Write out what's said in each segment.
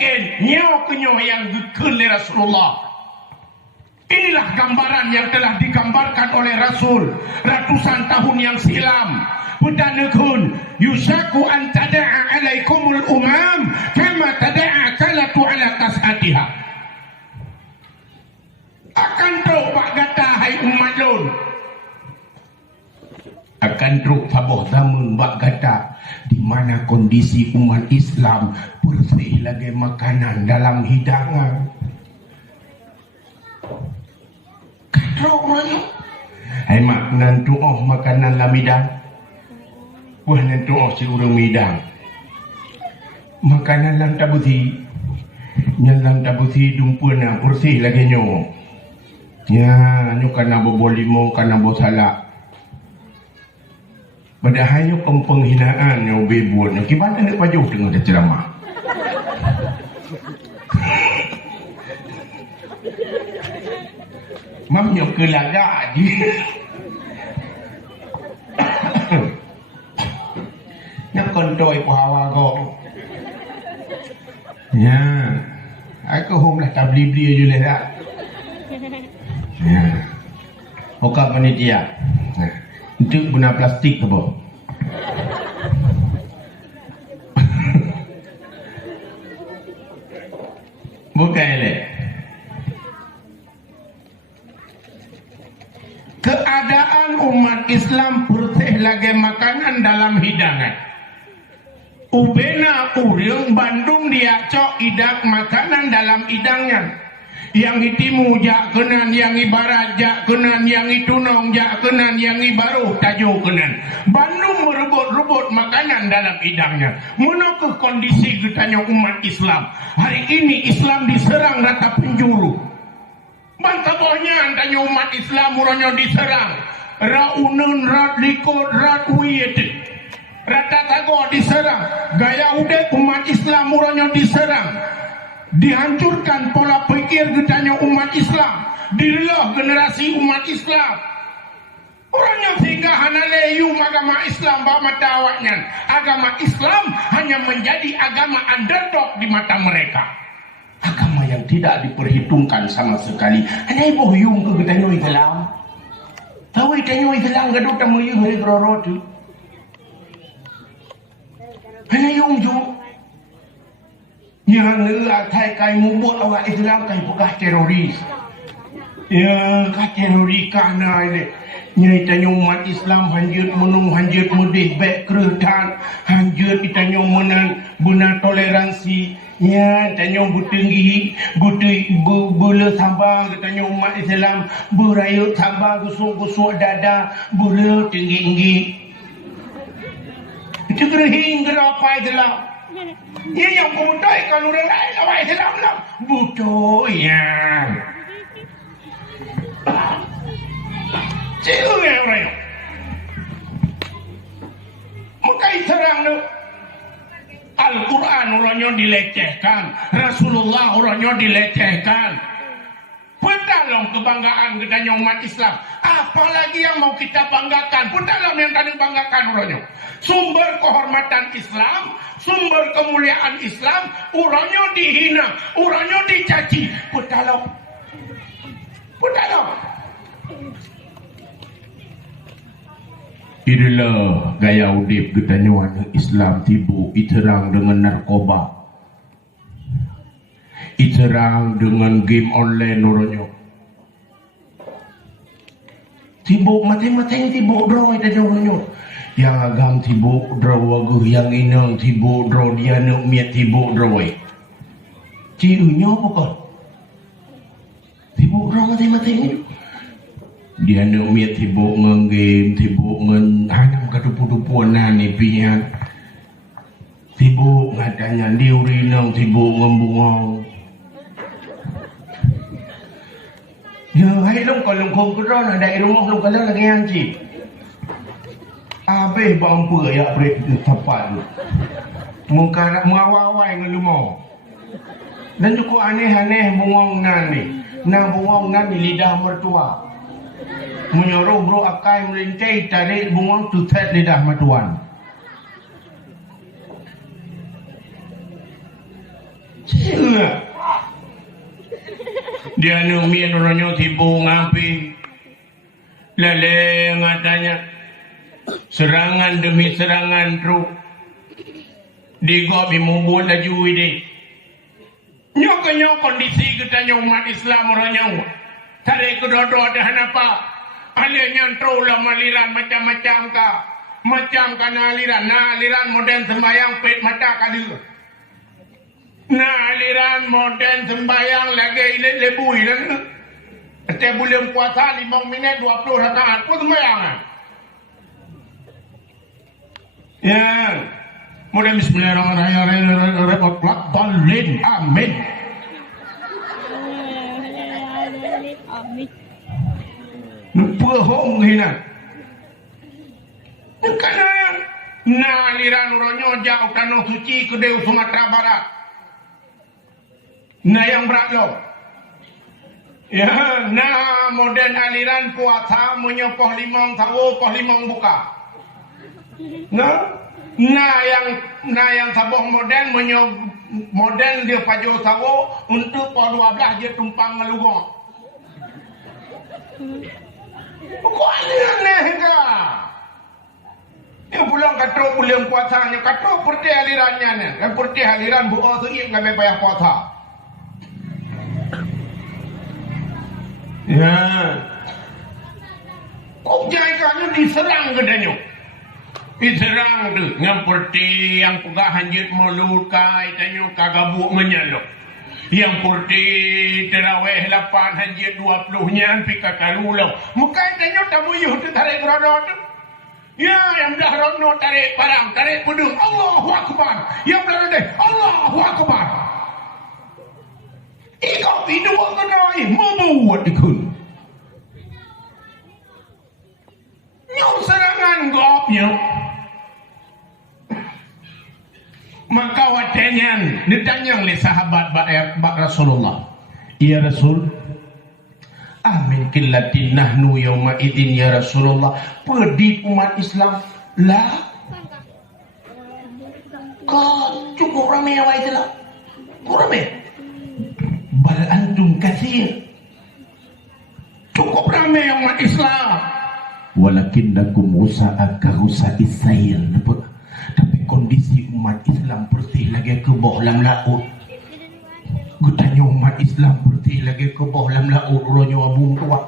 mungkin nyawa kenyawa yang dikun oleh Rasulullah. Inilah gambaran yang telah digambarkan oleh Rasul ratusan tahun yang silam. Budanekun yusaku an tada'a alaikumul umam kama tada'a kalatu ala kasatiha. Akan teruk pak kata hai umat lun. Akan teruk tabuh zaman pak kata di mana kondisi umat Islam bersih lagi makanan dalam hidangan. Teruk mana? Hai mak nantu oh makanan dalam hidang. Wah nanti si urang midang makanan lang tabuti nyalang tabuti dumpuna bersih lagi nyo ya nyo kana bobolimo kana bosala padahal nyo penghinaan nyo bebon nyo gimana nak pajuh dengan ceramah mam nyo kelagak di nak kontoi pahawa kau. Ya, aku home lah tak beli aja lah tak. Ya, oka panitia. Untuk guna plastik tu boh. Bukan le. Keadaan umat Islam bersih lagi makanan dalam hidangan. Ubena urang Bandung dia cok idak makanan dalam idangnya. Yang itimu jak kenan, yang ibarat jak kenan, yang itunong jak kenan, yang ibaruh tajuk kenan. Bandung merebut-rebut makanan dalam idangnya. Menokah kondisi kitanya umat Islam. Hari ini Islam diserang rata penjuru. Bantabohnya antanya umat Islam muranya diserang. Raunen, rat likut, rat wiyet. Rata tago diserang, gaya udah umat Islam muranya diserang, dihancurkan pola pikir getanya umat Islam, dirilah generasi umat Islam. Orangnya sehingga hanaleyu agama Islam bawa mata awaknya. Agama Islam hanya menjadi agama underdog di mata mereka. Agama yang tidak diperhitungkan sama sekali. Hanya ibu yung ke getanya Islam. Tahu getanya Islam gaduh tamu yung hari berorot. Hanya yung jung yang ngelak kai mubut awak Islam kai bekas teroris ya kai teroris kana ini nyitanya umat Islam hanjut menung hanjut mudih baik keretan hanjut ditanya menan guna toleransi ya tanya butinggi bula sabar tanya umat Islam berayut sabar gusuk-gusuk dada bula tinggi-tinggi itu gerahing gerapa Islam. Ia yang butuh kalau orang lain awak Islam lah. Butuh ya. Cikgu yang orang. Maka serang tu. Al-Quran orangnya dilecehkan. Rasulullah orangnya dilecehkan. Pedalong kebanggaan gedanya umat Islam. Apalagi yang mau kita banggakan. Pedalong yang tadi banggakan orangnya. Sumber kehormatan Islam, sumber kemuliaan Islam, orangnya dihina, orangnya dicaci. Pedalong. Inilah gaya udip gedanya Islam tibu iterang dengan narkoba. Iterang dengan game online orangnya. Tibuk mateng-mateng tibuk draw itu orangnya. Yang agam tibuk draw waguh yang inang tibuk draw dia nak miat tibuk draw. Ciunya apa kau? Tibuk draw mateng-mateng itu. Dia nak miat tibuk ngegame, tibuk hanam kadupu-dupuan ni pian. Tibuk ngadanya diuri nang tibuk ngembungong. Ya, hai long kalau kong kron ada rumah long kalau lagi anji. Abe bangpu ya break tepat. Mungkara mawawai ngelumo. Dan cukup aneh-aneh bungong nan ni. Nah bungong nan ni lidah mertua. Menyuruh bro akai melintai tarik bungong tutet lidah mertuan. Dia numian orangnya tipu ngapi. Lele ngatanya. Serangan demi serangan truk. Digo bimubul laju ini. Nyokanya kondisi katanya umat Islam orangnya. Tarik kedodo ada apa? Aliran trola maliran macam-macam ka. Macam kana aliran. Nah aliran modern sembayang pet mata kali. Nah aliran modern sembayang lagi lebui dan setiap bulan puasa 5 minit 20 rakaat pun sembayang. Ya. Modern bismillahirrahmanirrahim repot plak dalin amin. Pehong hina. Karena nah aliran uronyo jauh tanah suci ke Dewa Sumatera Barat. Nah yang berat lo. Ya, nah modern aliran puasa menyopoh limong tahu, poh limong buka. Nah yang sabong modern modern dia pajo tahu untuk poh 12 dia tumpang ngelugong. Kok aneh ke? Yang pulang kata bulan puasanya, kata perti alirannya ni. Yang perti aliran buka seik kami payah puasa. Ya. Kok jaikannya diserang kedanya? Diserang tu. Yang perti yang pegah hanjit mulut kai tanya kagabuk menyalok. Yang perti terawih 8 hanjit 20 nyan pika kalulau. Muka tanya tamu yuh tu tarik kerodok tu. Ya, yang dah rono tarik parang, tarik pedung. Allahu Akbar. Yang berada Allahu Akbar. Ikut hidup kenai, membuat ikut. Nyau serangan gopnya. Maka watenyan ditanya oleh sahabat bak Rasulullah. Ya Rasul, amin killatin nahnu yawma idin ya Rasulullah. Pedih umat Islam lah. Kau cukup ramai awak itu lah. Kau ramai. Bal antum kathir. Cukup ramai umat Islam. Walakinnakum usa'a ka usa'i sayl. Tapi kondisi umat Islam bersih lagi ke bawah lam laut. Gutanya umat Islam bersih lagi ke bawah lam laut. Ronyo abung tua.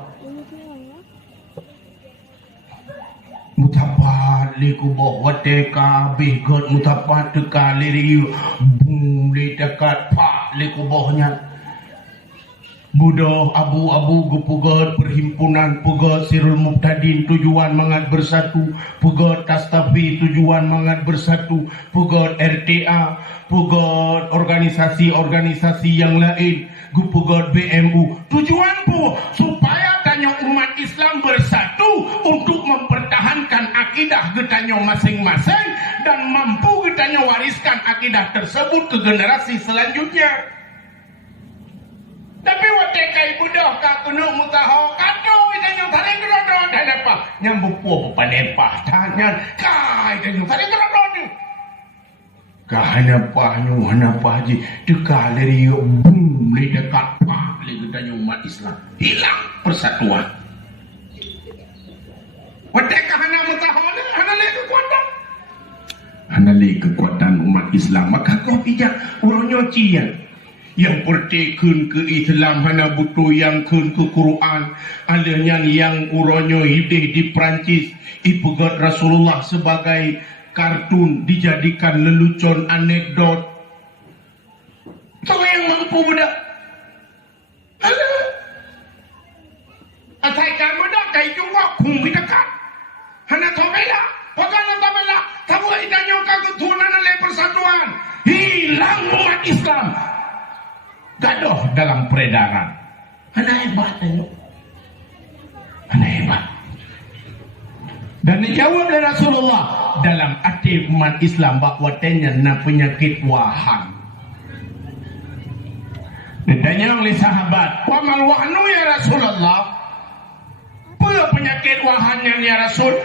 Mutapat liku bawah wateka bigot mutapat teka liri bung li dekat pak liku bawahnya. Budoh abu-abu gupugot perhimpunan pugot Sirul Muqtadin tujuan mangat bersatu pugot Tastafi tujuan mangat bersatu pugot RTA pugot organisasi-organisasi yang lain gupugot BMU tujuan pu supaya tanya umat Islam bersatu untuk mempertahankan akidah getanya masing-masing dan mampu getanya wariskan akidah tersebut ke generasi selanjutnya. Tapi watekai budak ka kuno mutaho kado itanya tarik kerodo dan apa nyambuk po panepah tanyan kai itanya tarik kerodo ni hanapa ji dekaleri bum li dekat pak li getanya umat Islam hilang persatuan. Watekai hana mutaho ni hana le kekuatan umat Islam maka kau pijak uronyo cian yang bertekun ke Islam hana butuh yang kun ke Quran adanya yang uronyo hidup di Perancis ipegat Rasulullah sebagai kartun dijadikan lelucon anekdot. Kau yang mampu budak ada asai kamu dah kai jumpa kumi dekat hana tobela pokoknya tobela tahu idanya kagutunan oleh persatuan hilang umat Islam gaduh dalam peredaran. Hana hebat tanya. Hana hebat. Dan dijawab oleh Rasulullah dalam hati umat Islam bakwatenya na penyakit wahan. Ditanya oleh sahabat, wa mal wahnu ya Rasulullah? Apa penyakit wahannya ya Rasul?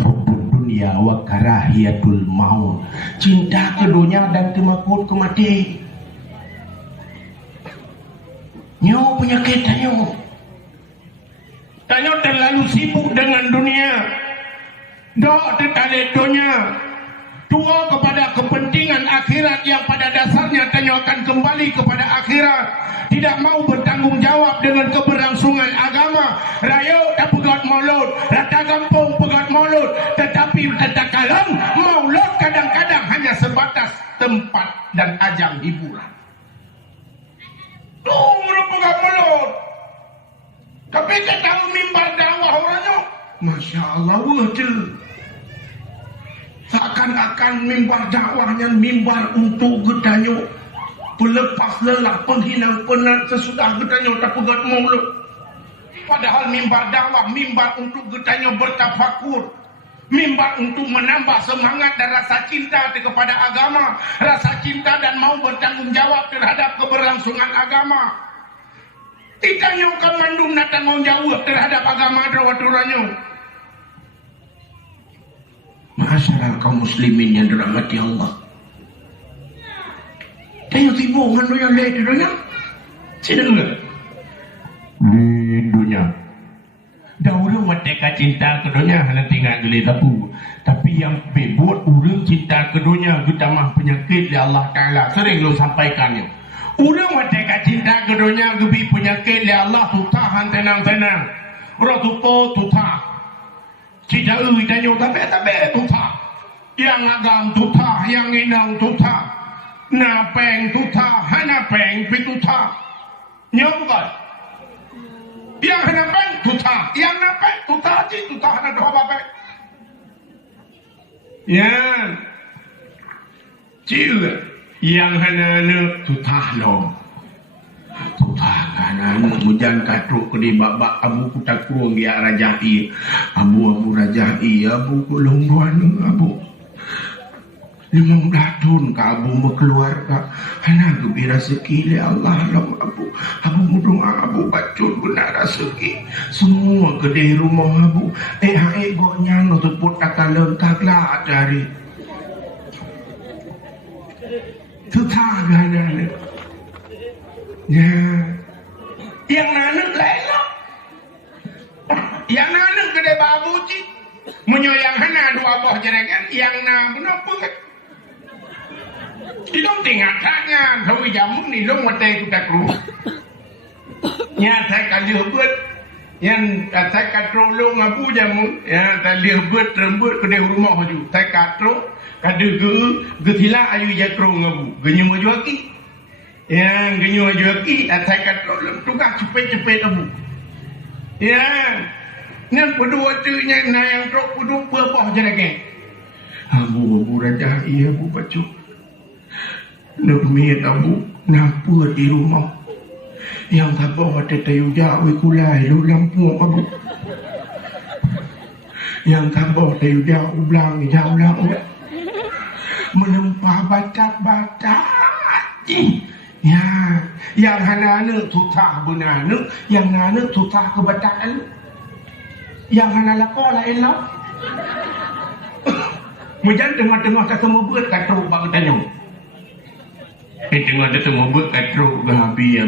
Hubbud dunia wa karahiyatul maut. Cinta ke dunia dan kemakut kematian. Nyo penyakit tanyo. Tanyo terlalu sibuk dengan dunia. Dok tertarik dunia. Tua kepada kepentingan akhirat yang pada dasarnya tanyo akan kembali kepada akhirat. Tidak mau bertanggung jawab dengan keberlangsungan agama. Rayo tak pegat maulud, rata kampung pegat maulud, tetapi tetakalam maulud kadang-kadang hanya sebatas tempat dan ajang hiburan. Tuh orang pegat maulud, tapi tak tahu mimbar dakwah orangnya. Masya Allah, betul. Seakan-akan mimbar dakwahnya mimbar untuk gedanyo. Pelepas lelah, penghinang penat sesudah getanyo tak pegat maulud. Padahal mimbar dakwah, mimbar untuk getanyo bertafakur, mimbar untuk menambah semangat dan rasa cinta kepada agama, rasa cinta dan mau bertanggung jawab terhadap keberlangsungan agama. Ikanyo kan mandum nak tanggung jawab terhadap agama aturanyo. Masyarakat kaum muslimin yang dirahmati Allah. Tayo tibo ngano yang leh dunia. Sino nga? Di dunia. Dah urang merdeka cinta ke dunia hanya tinggal geli tapu. Tapi yang bebot urang cinta ke dunia kita mah penyakit ya Allah Taala. Sering lo sampaikannya. Urang merdeka cinta ke dunia gebi penyakit ya Allah tu tahan tenang-tenang. Ora tu tu tah. Cita tanyo tapi tu tah. Yang agam tu tah, yang inang tu tah. Napeng tuta, hanapeng pituta. Nyo bukan? Yang hanapeng tuta, yang napeng tuta aja tuta hana doa bapak. Yang cil, yang hana tuta lo. Tuta kana mujan katruk kedi bak abu kutak kuang dia rajai, abu rajai, abu kulungguan abu. 15 tahun ka abu berkeluarga hana gebi rezeki le Allah lam abu mudung abu bacun guna rezeki semua kedai rumah abu hae gonya no tuput akalem takla dari tutagana ya yang nanek lelo yang nanek kedai babu ci menyoyang hana dua boh jerengan yang na benar penget. Ilong tinggal tangan, tapi jamu ni long mati kita kru. Ya saya kali buat, yang saya katro long abu jamu, ya saya buat rembut kedai rumahaju. Saya katro, kadu getila ayu jakro ngabu, genyu maju aki. Yang genyu maju aki, saya katro long tukar cepet abu. Ya, ni kedua tu yang yang trok kedua perbah jereng. Abu raja iya abu bacu. Nukmit abu napur di rumah yang tabah ada tayu jauh kulai lu lampu abu yang tabah tayu jauh belang jauh lau menempah batak ya yang hana tutah benar yang hana tutah kebataan yang hana lakau lain lah Mujan tengah-tengah ketemu buat katru bang tanyong. Tengah ketemu buat katru gabi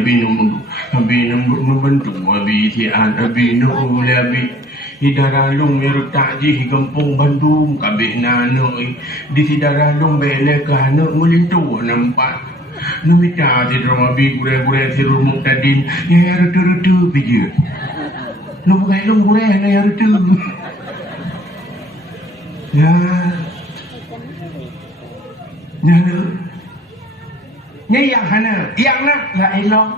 nombor bentuk abi tian abi no le abi hidaralung meru takji kampung Bandung kabeh nano di hidaralung bele kana mulintu nampak numita di rumah bi gure-gure sirul muktadin ya rutu-rutu biji. Nu bukan long gure ya rutu. Ya Ni yang hana, yang nak la elong.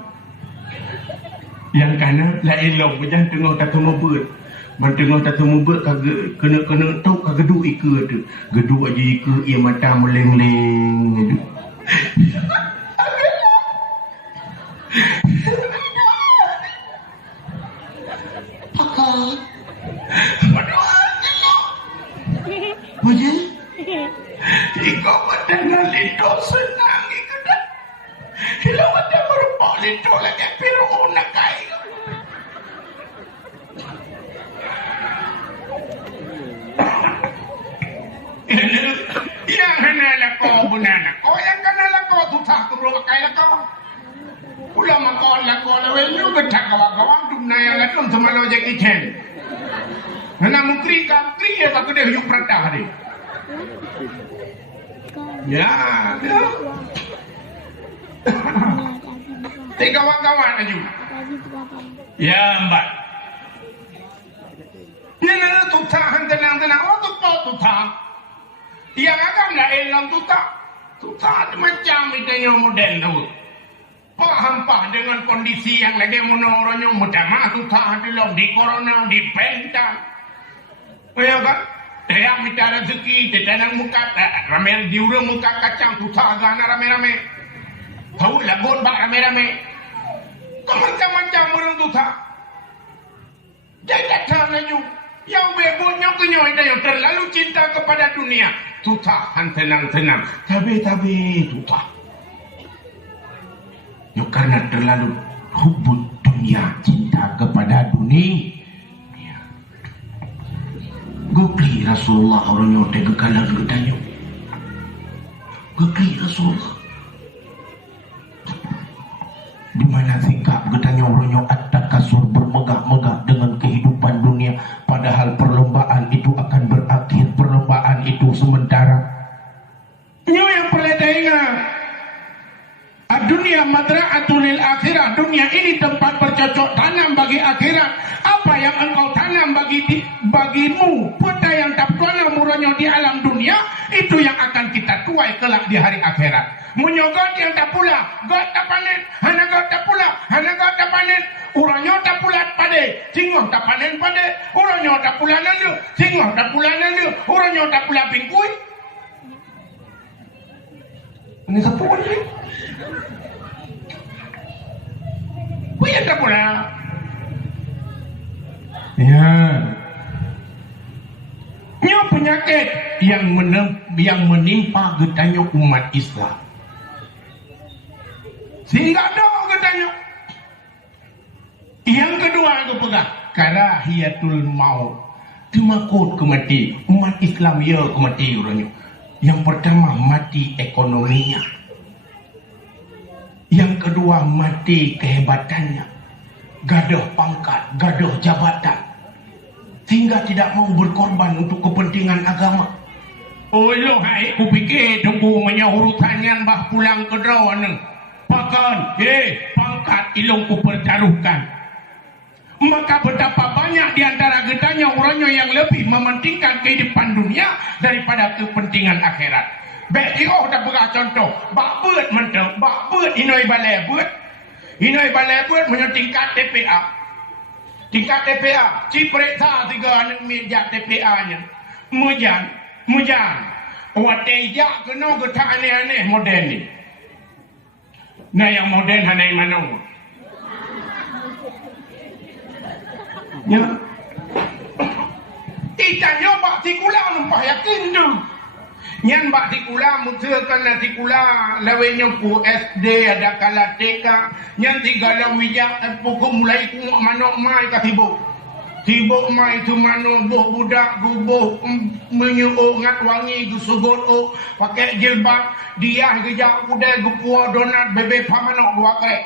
Yang kana la elong macam tengok tak temu beut. Man tengok tak temu beut kagak kena tok kagak du ike tu. Gedu aja ike ia mata meleng-leng. Bujil? Ikaw matang lito senang ikaw. Hilang matang merupok lito lagi pero una kayo. Yang hanala ko bunana ko yang kanala ko tutah turo kay lakaw. Pula makan lakon lawenyo ketak kawan-kawan dumnaya lakum semalo Jackie Chan. Nana mukri ya tak kena yuk pratah ni. Ya. Tengok kawan-kawan aja. Ya mbak. Nana tutahan tenang-tenang. Oh tutah. Yang agam dah elang tutah. Tutah macam itu model tu. Paham dengan kondisi yang lagi menurunnya mudah tutah di corona, di penta. Ya kan? Dia bicara rezeki, dia tanang muka, ramai diurang muka kacang tutah gana rame-rame. Tahu lagun bak rame-rame. Macam-macam orang tutah. Dia datang lagi. Yang bebonnya kenyoi dia terlalu cinta kepada dunia. Tutah tenang-tenang. Tapi tutah. Ya karena terlalu hubud dunia, cinta kepada dunia. Gukli Rasulullah orangnya tega kalah gedanya. Gukli Rasulullah. Di mana sikap gedanya orangnya at-takasur bermegah-megah dengan kehidupan dunia, padahal perlombaan itu akan berakhir, perlombaan itu sementara. Yang perlu diingat, dunia madra'atul lil akhirah. Dunia ini tempat bercocok tanam bagi akhirat. Apa yang engkau tanam bagimu, peta yang tak pernah muranya di alam dunia, itu yang akan kita tuai kelak di hari akhirat. Menyogot yang tak pula, got tak panen, hana got tak pula, hana got tak panen. Uranyo tak pula pade, singoh tak panen pade. Uranyo tak pula nandu, singoh tak pula nandu. Uranyo tak pula pingkui. Ini siapa ni? Punya tak pula. Ya. Ini penyakit yang menimpa getanya umat Islam. Sehingga ada getanya. Yang kedua aku pegang karahiyatul maut. Temakut kemati. Umat Islam ya kemati orangnya. Yang pertama mati ekonominya. Yang kedua mati kehebatannya. Gaduh pangkat, gaduh jabatan. Sehingga tidak mau berkorban untuk kepentingan agama. Oh lo hai, ku fikir tunggu menyahurutannya bah pulang ke drawan. Pakan, pangkat ilung ku pertaruhkan. Maka betapa banyak di antara getanya orangnya yang lebih mementingkan kehidupan dunia daripada kepentingan akhirat. BTO dah berat contoh. Bak beut mentau, bak beut inoi balai beut. Inoi balai beut menyo tingkat TPA. Tingkat TPA, cipresa 3 anak meja TPA-nya. Mujan. Watejak kena getak aneh-aneh model ni. Nah yang model hanai mana? Ya. Itanya bak tikula numpah yakin tu. Nyan bak tikula mutsakan na tikula lawenya pu SD ada kala TK nyan tigala mijak pokok mulai ku manok mai ka tibuk mai tu mano boh budak guboh menyuo ngat wangi gusugot o pakai jilbab dia gejak udai gupua donat bebe pamanok dua krek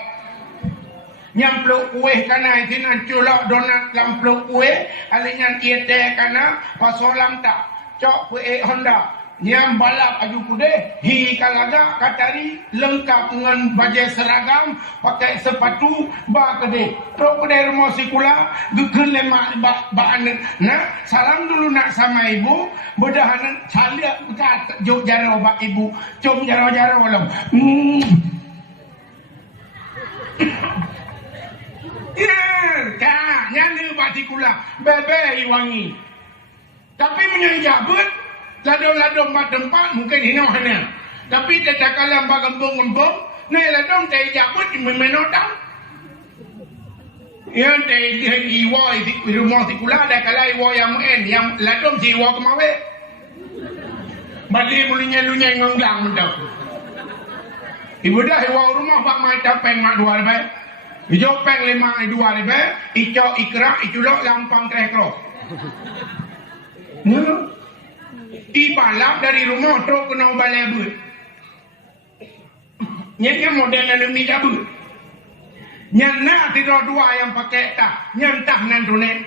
nyampluk kuih kana itin culok donat lampluk kuih alingan iete kana pasolam tak cok kuih Honda yang balap aju kude hi kalaga katari lengkap dengan baju seragam pakai sepatu ba kede tok kede rumah sikula gekeun lemak ba anak nah salam dulu nak sama ibu bedahan salia kat juk jaro ba ibu cum jaro-jaro lem ya nyani ba sikula bebe wangi tapi menyajabut ladong-ladong mak tempat mungkin hina hana. Tapi tak kalam ba gembong-gembong, nai ladong tai jabut menotang. Yang tai iwa di rumah tikula ada kalai iwa yang men yang ladong si iwa kemawe. Bali mulunya-lunya ngonglang mendak. Ibu dah iwa rumah pak mai tapeng mak 2 lebih. Ijo peng 5 2 lebih, ijo ikra iculok lampang krekro. Ibalap dari rumah tu kena balai but. Nyanya model dalam ni dah but. Nyana tidak dua yang pakai tak. Nyantah nantu ne.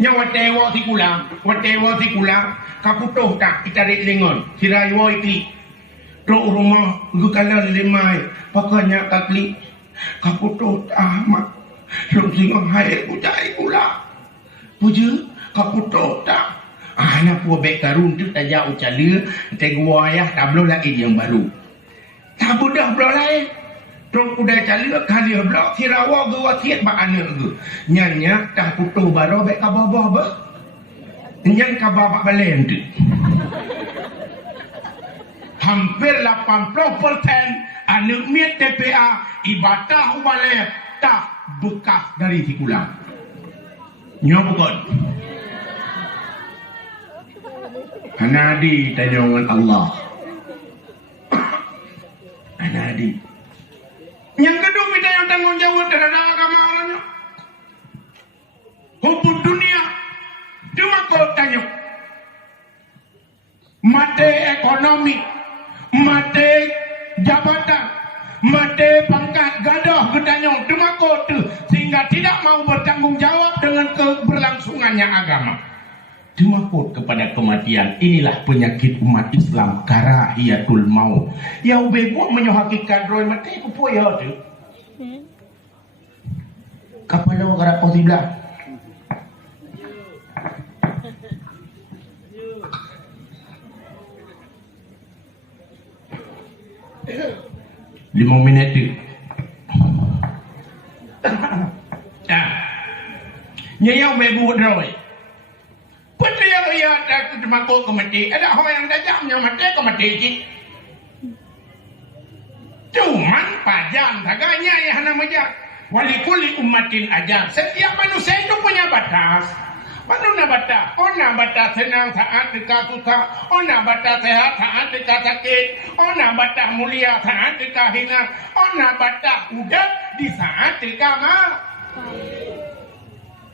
Nyawa tewa si kulang. Watewa si kulang. Kaputuh tak. Kita rik lengon. Sirai wo ikli. Dok rumah. Gu kalah lemai. Pakanya kakli. Kaputuh tak amat. Lung singong hai kucai kulang. Puja. Kaputuh tak. Anak pua bek karun tu tak jauh cala. Tegua ayah tak belum lagi yang baru. Tak budak belum lain. Trong udah cala kali blok Tirawa ge wasiat ba anak ge. Nyanya tah putuh baro bek ka bawah ba. Nyan ka babak balen tu. Hampir 80% anak miat TPA ibadah wale tak bekas dari tikulang. Nyo bukan. Anadi tanya dengan Allah. Anadi. Yang kedua kita yang tanggung jawab terhadap agama orangnya. Hubud dunia. Cuma kau tanya. Mate ekonomi. Mate jabatan. Mate pangkat gadah ketanya. Cuma kau tu. Sehingga tidak mau bertanggung jawab dengan keberlangsungannya agama. Cuma kut kepada kematian. Inilah penyakit umat Islam. Karahiyatul maut. Yang bebuk menyohakikan roy mati kupu ya tu. Kapal lo karak pos sebelah. 5 minit tu. Nyayau bebuk roy. Putri yang ia tak termakuk ke mati. Ada orang yang tajam yang mati ke mati cik. Cuman pajan taganya yang namanya walikuli umatin ajar. Setiap manusia itu punya batas. Mana batas? Ona batas senang saat dekat susah. Ona batas sehat saat dekat sakit. Ona batas mulia saat dekat hina. Ona batas udah di saat dekat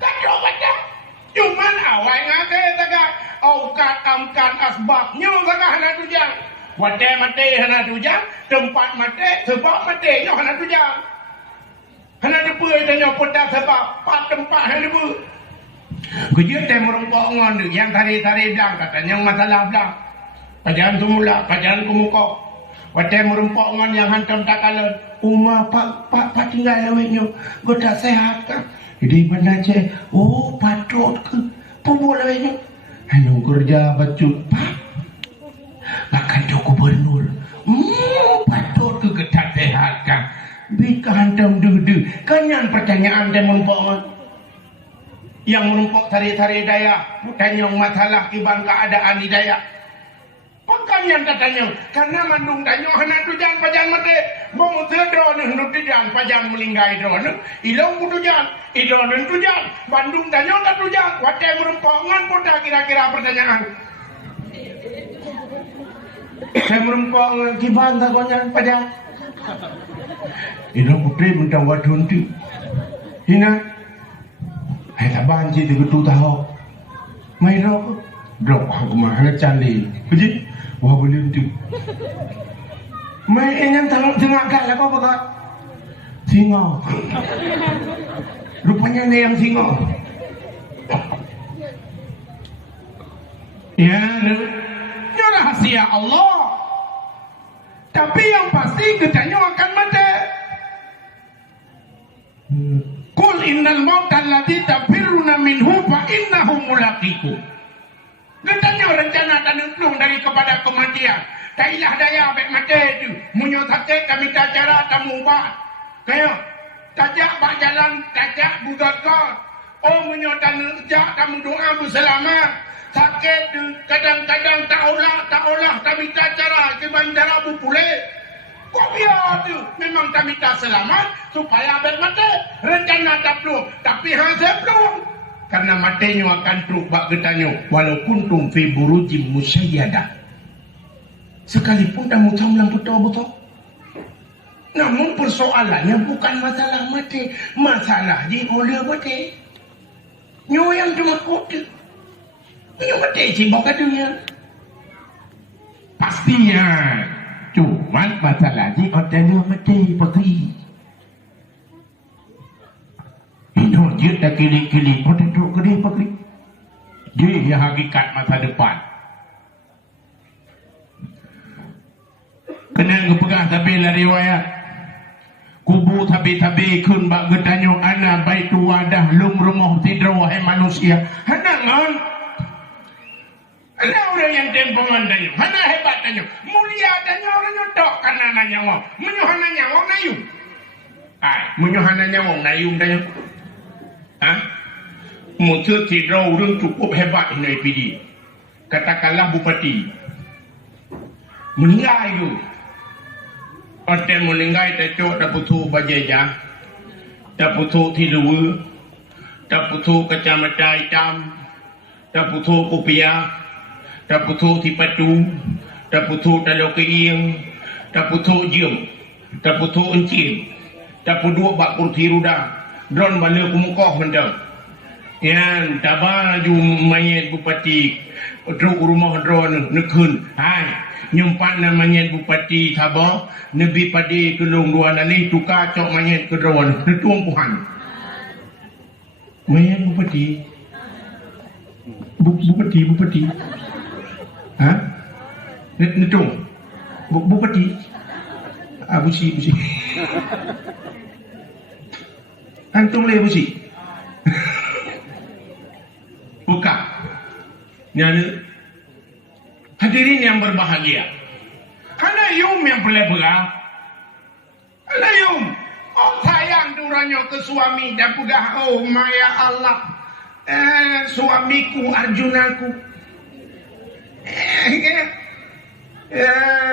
kacau batas. Cuman awal ngake tagak aukat amkan asbabnya tagak hana tujang. Wadai mati hana tujang, tempat mati sebab mati nyo hana tujang. Hana depu tanya podak sebab pat tempat hana depu. Gejut teh merungkok ngon yang tari-tari bilang katanya masalah bilang. Pajan tu mula, pajan ku muka. Wadai merungkok ngon yang hantam takalan. Umah pak tinggal lawetnya. Gua tak sehat kan. Jadi benar je, oh patut ke, pembuat lawanya. Hanya kerja bacut, pak. Akan jauh gubernur. Patut ke ketat sehat kan. Bika hantam dudu. Kanyan pertanyaan dia menumpuk. Yang menumpuk tari-tari daya. Bukan yang masalah kibang keadaan di daya. Pakanyan katanya. Karena mandung danyo hana tujan pajan mati. Bong sedro nu tujan pajan melinggai drone. Ilong tujan. Ilong tujan. Bandung danyo tak tujan. Watai merempongan pun dah kira-kira pertanyaan. Saya merempong kibang tak konyan pajan. Ilong putri mentang wadun tu. Hina. Hai tak banci tu ketu tahu. Main rok. Drop aku mah hana candi. Beji. Wah boleh tu. Mai yang tengok kat lah kau apa? Singa. Rupanya dia yang singa. Ya, ini rahasia Allah. Tapi yang pasti katanya akan mati. Qul innal mauta alladzi tafirruna minhu fa innahu mulaqikum. Katanya rencana tanung dari kepada kematian. Kailah daya abek mati tu. Munyo sakit kami tak cara tamu ubat. Kaya tajak bak jalan tajak bugakan. Oh munyo tanung jak tamu doa berselamat. Sakit tu kadang-kadang tak olah kami tak cara ke bandara bupule. Kok biar tu memang kami tak selamat supaya abek mati. Rencana tak belum tapi hasil belum. Karena matanya akan teruk bak getanya walaupun tum fi burujim musyayyada. Sekalipun kamu camlang betul-betul. Namun persoalannya bukan masalah mati, masalah di oleh mati. Nyo yang cuma kota. Nyo mati sibuk katanya. Pastinya cuma masalah di oleh mati pergi. kita kili-kili duduk ke dia pakri. Dia yang hakikat masa depan. Kena ngepegang tabilah riwayat. Kubu tabi-tabi kun bak getanyo ana baitu wadah lum rumah tidro wahai manusia. Hanangan. Ana orang yang tempongan danyo. Hana hebat danyo. Mulia danyo orang nyodok karena nyawa. Menyuhana nyawa nayum. Menyuhana nyawa nayum danyo. Mutu tidro orang cukup hebat ini PD. Katakanlah bupati. Meninggal itu. Orang meninggal tak butuh bajeja, tak butuh tidur, tak butuh kacamata hitam, tak butuh kopiah, tak butuh tipatu, tak butuh taluk keing, tak butuh jam, tak butuh encin, tak butuh bak kursi roda, drone balik kumukoh mentang. Yang tabah ju mayat bupati, drone rumah drone nekun, nyumpan namanya bupati Sabah Nabi padi kelung dua nali tukar cok mayat ke drone netuang puhan mayat bupati bupati netung bupati busi antung le busi buka nyana. Hadirin yang berbahagia, karena yum yang pelebera, karena yum, sayang duranyo ke suami dan pugah, maya Allah, suamiku Arjunaku,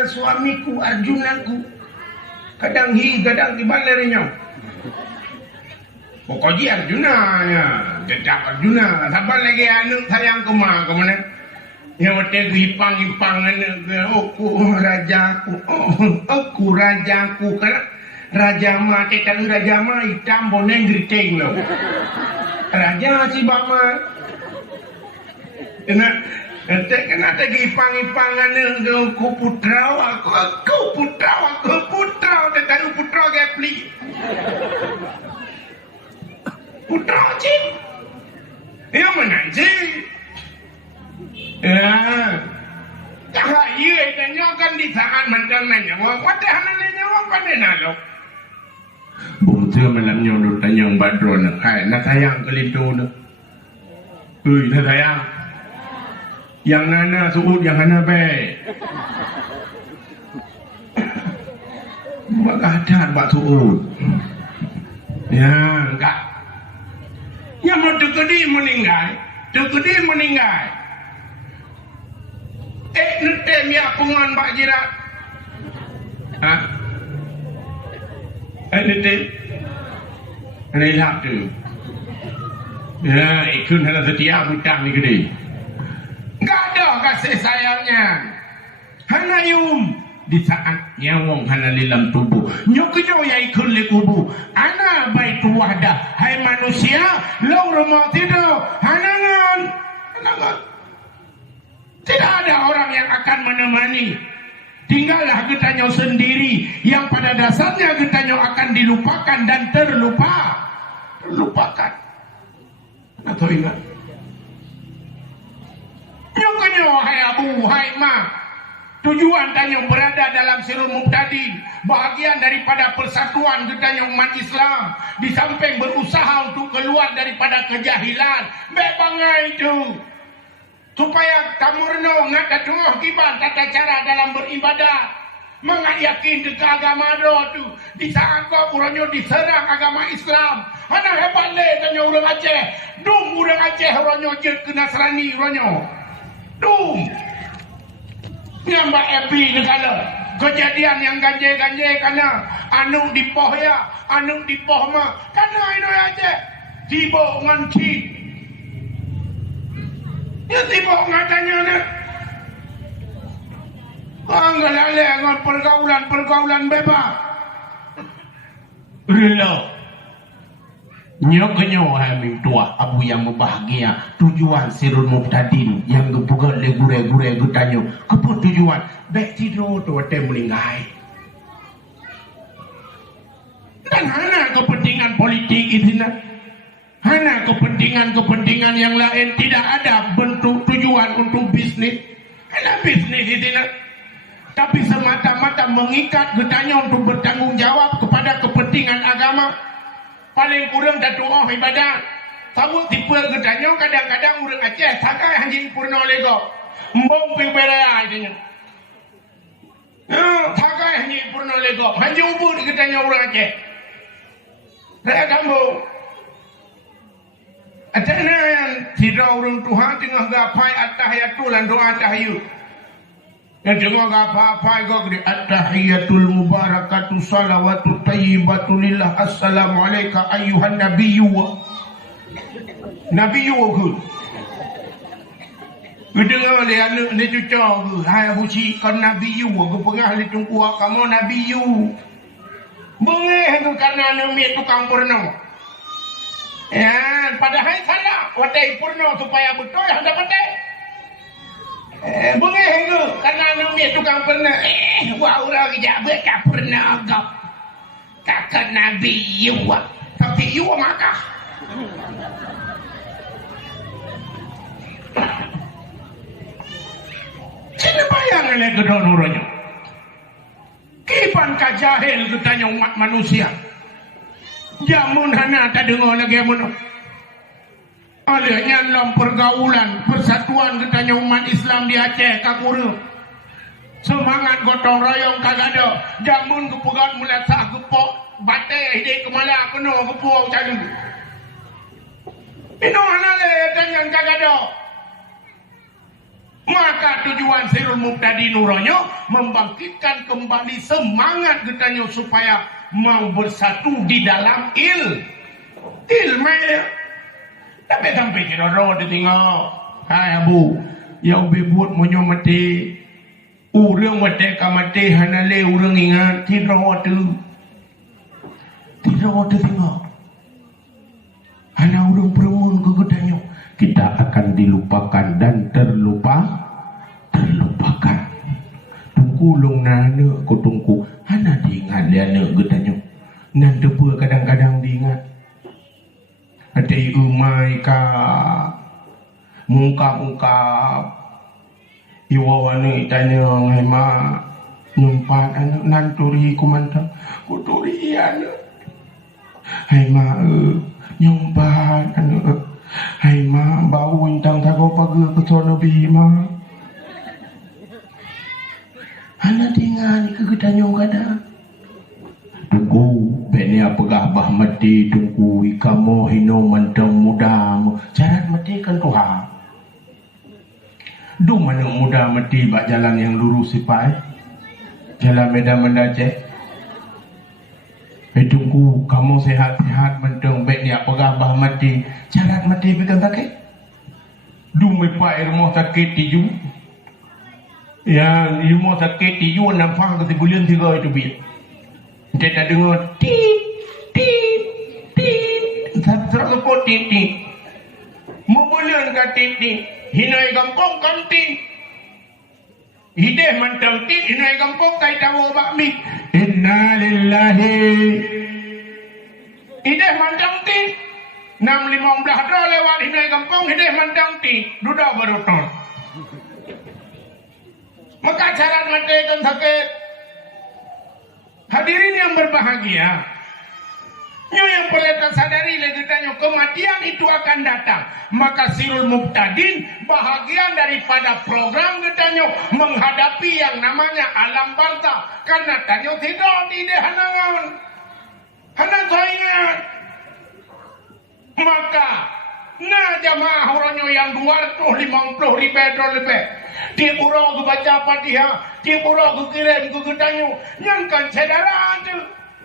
suamiku Arjunaku, kadang dibalerinya, pokoknya Arjuna ya, jejak Arjuna, sabar lagi anu sayang kemana? Yang waktu ipang-ipangan aku rajaku kan raja mati kalau raja mah hitam boneng geriting loh raja si bama kena tadi ipang-ipangan aku putra tetapi putra gepli putra cik yang mana cik. Iya, dan nyokan di tangan mentang nanya, wate hanan nyawa pada nalo. Bungsu malam nyodot tanyang badron, nak sayang kelintu nak. Nak sayang. Yang nana suud, yang nana be. Buat kadar buat suud. Ya, enggak. Yang mau tukedi meninggal. Nete miak pungan Pak Jirat. Nete. Ini lap tu. Ya, ikut hala setiap hutang ni gede. Enggak ada kasih sayangnya. Hana yum di saat nyawang hana dalam tubuh. Nyokyo ya ikut le kubu. Ana baitu wahdah. Hai manusia, lau rumah tidur. Hanangan. Tidak ada orang yang akan menemani. Tinggallah getanyo sendiri yang pada dasarnya getanyo akan dilupakan dan terlupakan. Atau ingat? Nyukunyo hai abu, hai ma. Tujuan tanyo berada dalam Sirul Muqtadin, bahagian daripada persatuan getanyo umat Islam, di samping berusaha untuk keluar daripada kejahilan. Bebangai itu. Supaya kamu renung ngata tengah kiban tata cara dalam beribadah, mengat yakin ke agama tu. Di saat kau uranyo diserang agama Islam, mana hebat le tanya orang Aceh, dum orang Aceh uranyo je ke Nasrani uranyo, dum. Nyambak epi negara, kejadian yang ganje karena anu di poh ya, anu di poh mah, karena itu Aceh, tiba nganci. Ya tiba ngatanya nak. Enggak lale dengan pergaulan bebas. Rela. Nyokenyo hamim tua abu yang berbahagia. Tujuan Sirul Muqtadin yang gebukan legure gutanyo. Apa tujuan? Baik tidur tu ada meninggal. Dan hana kepentingan politik itu nak. Hana kepentingan-kepentingan yang lain, tidak ada bentuk tujuan untuk bisnis. Hana bisnis itu nak. Tapi semata-mata mengikat getanya untuk bertanggung jawab kepada kepentingan agama. Paling kurang dah doa ibadah. Tahu tipe getanya kadang-kadang orang Aceh sakai hanjing purna lego. Mbong pibelaya itu. Sakai hanjing purna lego. Hanjing ubur getanya orang Aceh. Saya kamu. Acana yang tidak orang Tuhan tengah gapai at-tahiyatul dan doa tahiyud. Yang tengah gapai gak di at-tahiyatul mubarakatu salawatu tayyibatu lillah assalamualaikum ayyuhan nabiyyu. Nabiyyu ke? Dengar dia anak ni cucu ke? Hai Abu Cik kan nabiyyu ke pengah li tungku kamu nabiyyu. Bengeh tu karena nami tukang purna. Ya, padahal salah. Watai purna supaya betul ada pakai. Bengeh itu karena nami tukang purna. Wah orang jabat tak pernah agak. Kakak Nabi Yuwa. Tapi Yuwa maka. Cina bayangan lagi kedua-duanya. Kipan kajahil ketanya umat manusia. Jamun hana tak dengar lagi amun. Alihnya dalam pergaulan persatuan ketanya umat Islam di Aceh kakura. Semangat gotong royong kagak ada. Jamun kepegang mulai sah gepok batai hidup kemala kena gepok cari. Ini hana le tanya kagak ada. Maka tujuan Sirul Muqtadi Nuronyo membangkitkan kembali semangat getanya supaya mau bersatu di dalam ilmu. Tapi sampai kira roh ditinggal. Hai Abu, yang bebut munyo mati. Urang mati ka mati hanale urang ingat tidak waktu. Tidak waktu tinggal. Hana urang peremun ke getanya. Kita akan dilupakan dan terlupakan. Tunggu long nana ko tunggu. Hana diingat dia nak getanya. Nan tepua kadang-kadang diingat. Ada umai ka muka iwawana itanya ngai ma nyumpat anak nanturi kumantang kuturi anak. Hai ma nyumpat anak. Hai ma bau intang tago pagi kesana bima. Anak tinggal ke getanya kada. Tunggu benia pegah bah mati tunggu ikamo hino mantang muda jalan mati kan Tuhan. Du mana muda mati bak jalan yang lurus sipai. Jalan Medan Mendaceh. Tunggu kamu sehat-sehat mantang benia pegah bah mati jalan mati pegang kaki. Du mepai rumah sakit tiju. Ya rumah sakit tiju nampak ke bulan 3 itu biar. Dia tak dengar tit tit tit satu pot tit tit mubulan ka tit tit hinai gampong kan tit hideh mantang tit hinai gampong kai tawo bakmi inna lillahi hideh mantang tit 6-15 dah lewat hinai gampong hideh mantang tit duda baru ton maka cara mati kan sakit. Hadirin yang berbahagia, nyo yang boleh tersadari lagi tanya kematian itu akan datang. Maka Sirul Muqtadin bahagian daripada program getanya menghadapi yang namanya alam barzah. Karena tanya tidak di hanangan, hanang saingan. Maka nah jamaah orangnya yang 250 lebih di pura ke baca Fatihah, di pura ke kirim ke getanyo, nyangkan saudara tu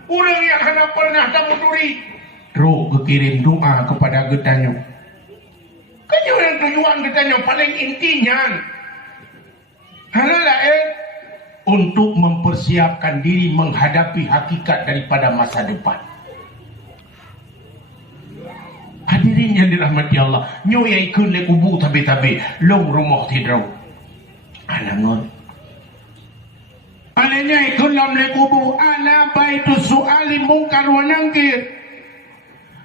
orang yang hana pernah tamuturi ro ke kirim doa kepada getanyo. Kanyo yang tujuan getanyo paling intinya hana untuk mempersiapkan diri menghadapi hakikat daripada masa depan. Hadirin yang dirahmati Allah, nyo yang ikut le kubu tabi-tabi long rumah tidrau alangon alanya ikut lam le kubu ala baitu suali mungkar wa nangkir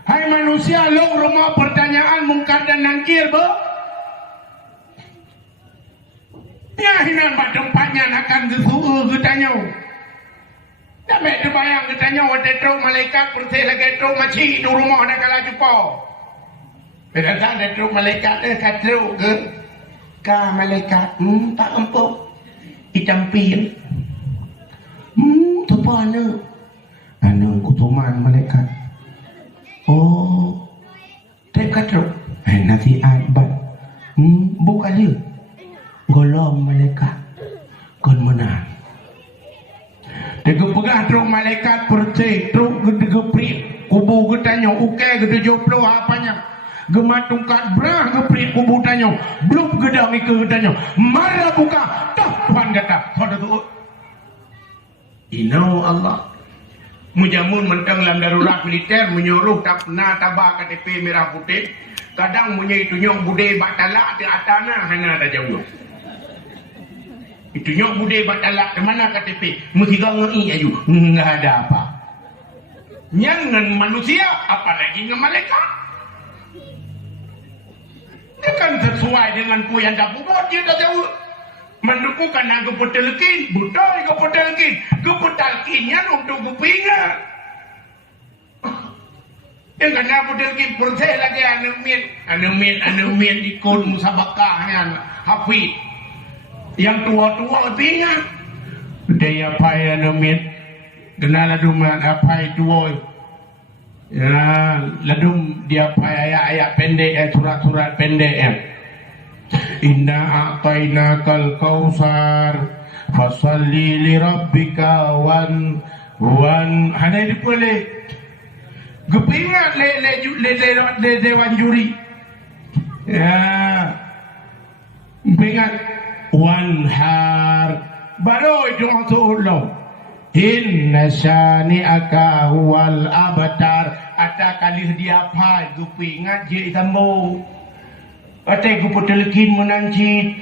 Hai manusia, lo rumah pertanyaan mungkar dan nangkir, bo. Ya, hinan ba tempatnya akan kesuhu getanya. Tak baik terbayang getanya, waktu teruk malaikat bersih lagi teruk macam di rumah nak kalah jumpa. Bila tak ada teruk malaikat, kat teruk ke? Kah malaikat, tak empuk. Hitam pil. Tu apa anu? Anu kutuman malaikat. Oh, tak katruk. Nasihat bat. Bukan dia. Golong malaikat. Kon menang. Dia pegah truk malaikat percik. Truk gede-geprit. Kubu getanya. Ukai gede-70 apanya. Gemat tungkat berah geprit kubu tanya. Belum gedang ike getanya. Marah buka. Dah Tuhan kata. Saudara tu. Inau Allah. Mujamun mentang dalam darurat militer menyuruh tak pernah tabak KTP merah putih. Kadang punya itu nyok bude batalak di atana hana ada jauh. Itu nyok bude batalak di mana KTP? Mesti kau ngei aju. Enggak ada apa. Nyangan manusia apalagi dengan malaikat. Dia kan sesuai dengan puyan dah buat dia dah jauh. Mendukungkan nak keputelkin, betul keputelkin. Keputelkinnya untuk kepingat. Yang kena putelkin bersih lagi anumin ikut musabakahnya hafid. Yang tua-tua pingat. Dia apa anumin? Kena ladum apa tua. Ya, ladum dia apa ayat-ayat pendek, surat-surat pendek ya. Inna a'tainakal kausar fasalli li rabbika wan hana itu boleh gepingat le dewan juri ya pingat wan har baru itu untuk Allah inna syani'aka huwal abtar ada kali dia apa gepingat je sambung. Atai ku petelekin menancit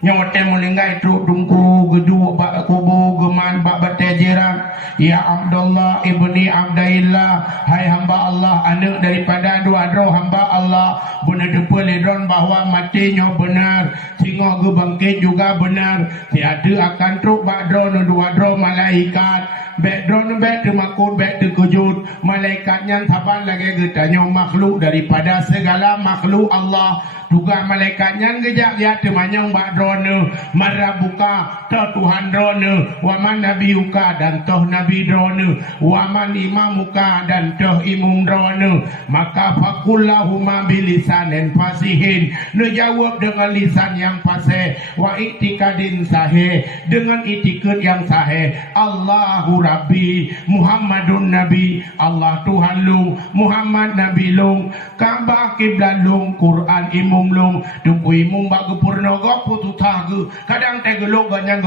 yang atai melenggai truk dungku geduk bak kubu geman bak batai jerang ya Abdullah ibni Abdillah hai hamba Allah anak daripada dua roh hamba Allah benar depa ledron bahawa matinya benar singa ge bangkit juga benar tiada akan truk bak drone dua drone malaikat bek drone bek temakut bek terkejut malaikatnya saban lagi getanya makhluk daripada segala makhluk Allah juga malaikatnya ngejak dia temanyang bak drone marabuka toh Tuhan drone waman nabiuka dan toh nabi drone waman imamuka dan toh imam drone maka fakullahuma bilisanin fasihin nejawab dengan lisan yang fasih wa itikadin sahih dengan itikad yang sahih Allahu Rabbi Muhammadun Nabi Allah Tuhan lu Muhammad Nabi lu Ka'bah kiblat lu Quran imam long dukui mung bak gepurna gok putu tagu kadang teh gelok ganyan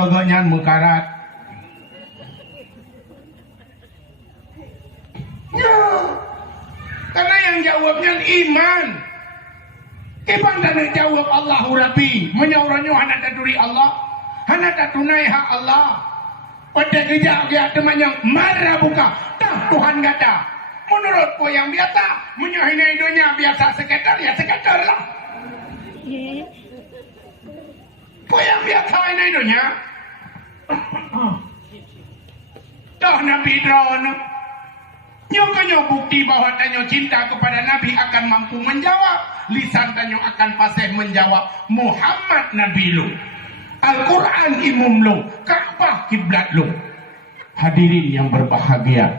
mekarat ya karena yang jawabnya iman iman dan jawab Allahu Rabbi menyauranya hana taduri Allah hana tatunai hak Allah pada kejak dia temannya marah buka dah Tuhan kata menurut po yang biasa menyahinai dunia biasa sekitar ya sekitar lah. Apa yang biasa ini dunia? Dah Nabi drone. Nyokanya bukti bahwa tanya cinta kepada Nabi akan mampu menjawab. Lisan tanya akan fasih menjawab. Muhammad Nabi lu. Al-Quran imam lu. Ka'bah kiblat lu. Hadirin yang berbahagia.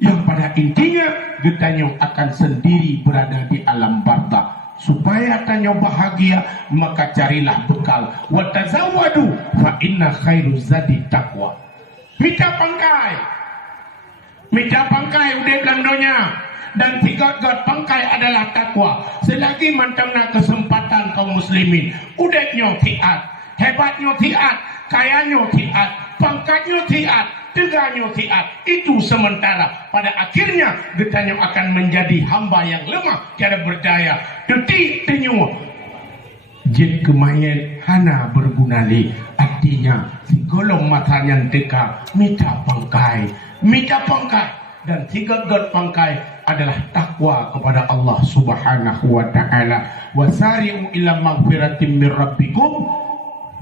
Yang pada intinya getanya akan sendiri berada di alam barzakh. Supaya tanya bahagia maka carilah bekal wa tazawwadu fa inna khairu zadi taqwa. Minta pangkai udah belandonya dan tiga pangkai adalah takwa. Selagi mantangna kesempatan kaum muslimin udahnya tiat, hebatnya tiat, kayanya tiat, pangkatnya tiat, teganya tiat, itu sementara. Pada akhirnya getanya akan menjadi hamba yang lemah, tiada berdaya, detik tenyu jid kemayan hana berguna li. Artinya si golong matanya deka minta pangkai dan tiga god pangkai adalah takwa kepada Allah Subhanahu wa taala. Wasari'u ila maghfiratin mir rabbikum,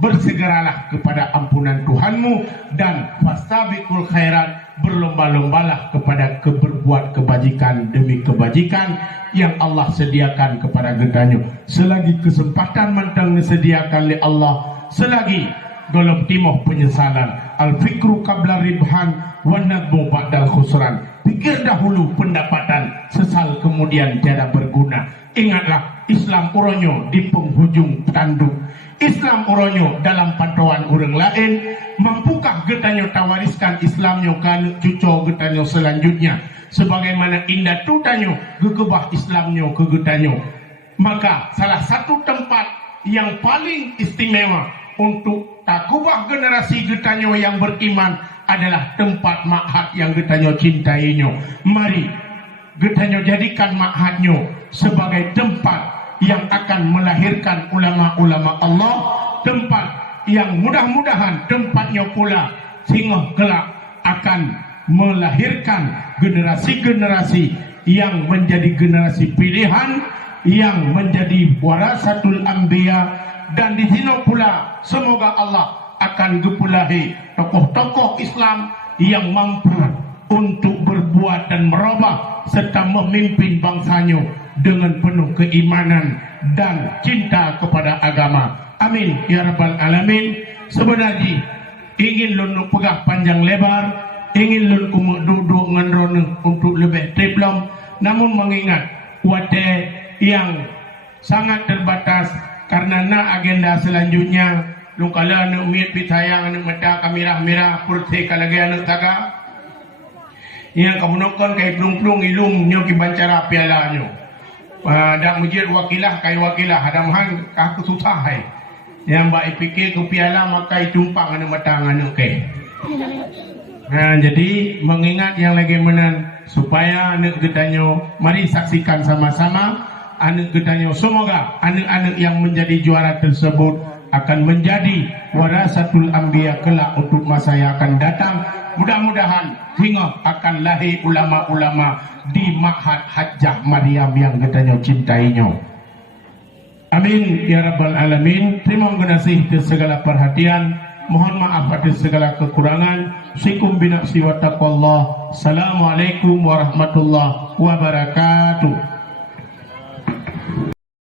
bersegeralah kepada ampunan Tuhanmu, dan fastabiqul khairat, berlomba-lombalah kepada berbuat kebajikan demi kebajikan yang Allah sediakan kepada getanyo. Selagi kesempatan mantang disediakan oleh Allah, selagi golong timoh penyesalan. Al-fikru qabla ribhan wa nadbu ba'dal khusran. Pikir dahulu pendapatan, sesal kemudian tiada berguna. Ingatlah, Islam uronyo di penghujung tanduk. Islam uronyo dalam pantauan orang lain. Mampukah getanyo tawariskan Islamnyo ke cuco getanyo selanjutnya? Sebagaimana indah tutanyo gegebah Islamnyo ke getanyo. Maka salah satu tempat yang paling istimewa untuk takubah generasi getanyo yang beriman adalah tempat ma'had yang getanyo cintainya. Mari getanyo jadikan ma'hadnyo sebagai tempat yang akan melahirkan ulama-ulama Allah, tempat yang mudah-mudahan tempatnya pula sehingga kelak akan melahirkan generasi-generasi yang menjadi generasi pilihan, yang menjadi warasatul anbiya. Dan di sini pula semoga Allah akan gepulahi tokoh-tokoh Islam yang mampu untuk berbuat dan merubah serta memimpin bangsanya dengan penuh keimanan dan cinta kepada agama. Amin ya rabbal alamin. Sebenarnya ingin lun pegah panjang lebar, ingin lun duduk ngendron untuk lebih diplom, namun mengingat wate yang sangat terbatas karena agenda selanjutnya lu kala nak mit pitayang nak mata kamera purte kalagi anak taga yang kamu nokon kay plung-plung ilum nyo kibancara piala nyo dak mujir wakilah kay wakilah hadamhan aku susah hai yang mbak ipikir ke piala makai tumpang anak matang anak ke. Jadi mengingat yang lagi menan supaya anak getanyo mari saksikan sama-sama anak getanyo. Semoga anak-anak yang menjadi juara tersebut akan menjadi warasatul anbiya kelak untuk masa yang akan datang. Mudah-mudahan hingga akan lahir ulama-ulama di Ma'had Hajjah Maryam yang getanyo cintainya. Amin ya rabbal alamin. Terima kasih atas segala perhatian. Mohon maaf atas segala kekurangan. Sikum binafsi wa taqwallah. Assalamualaikum warahmatullahi wabarakatuh.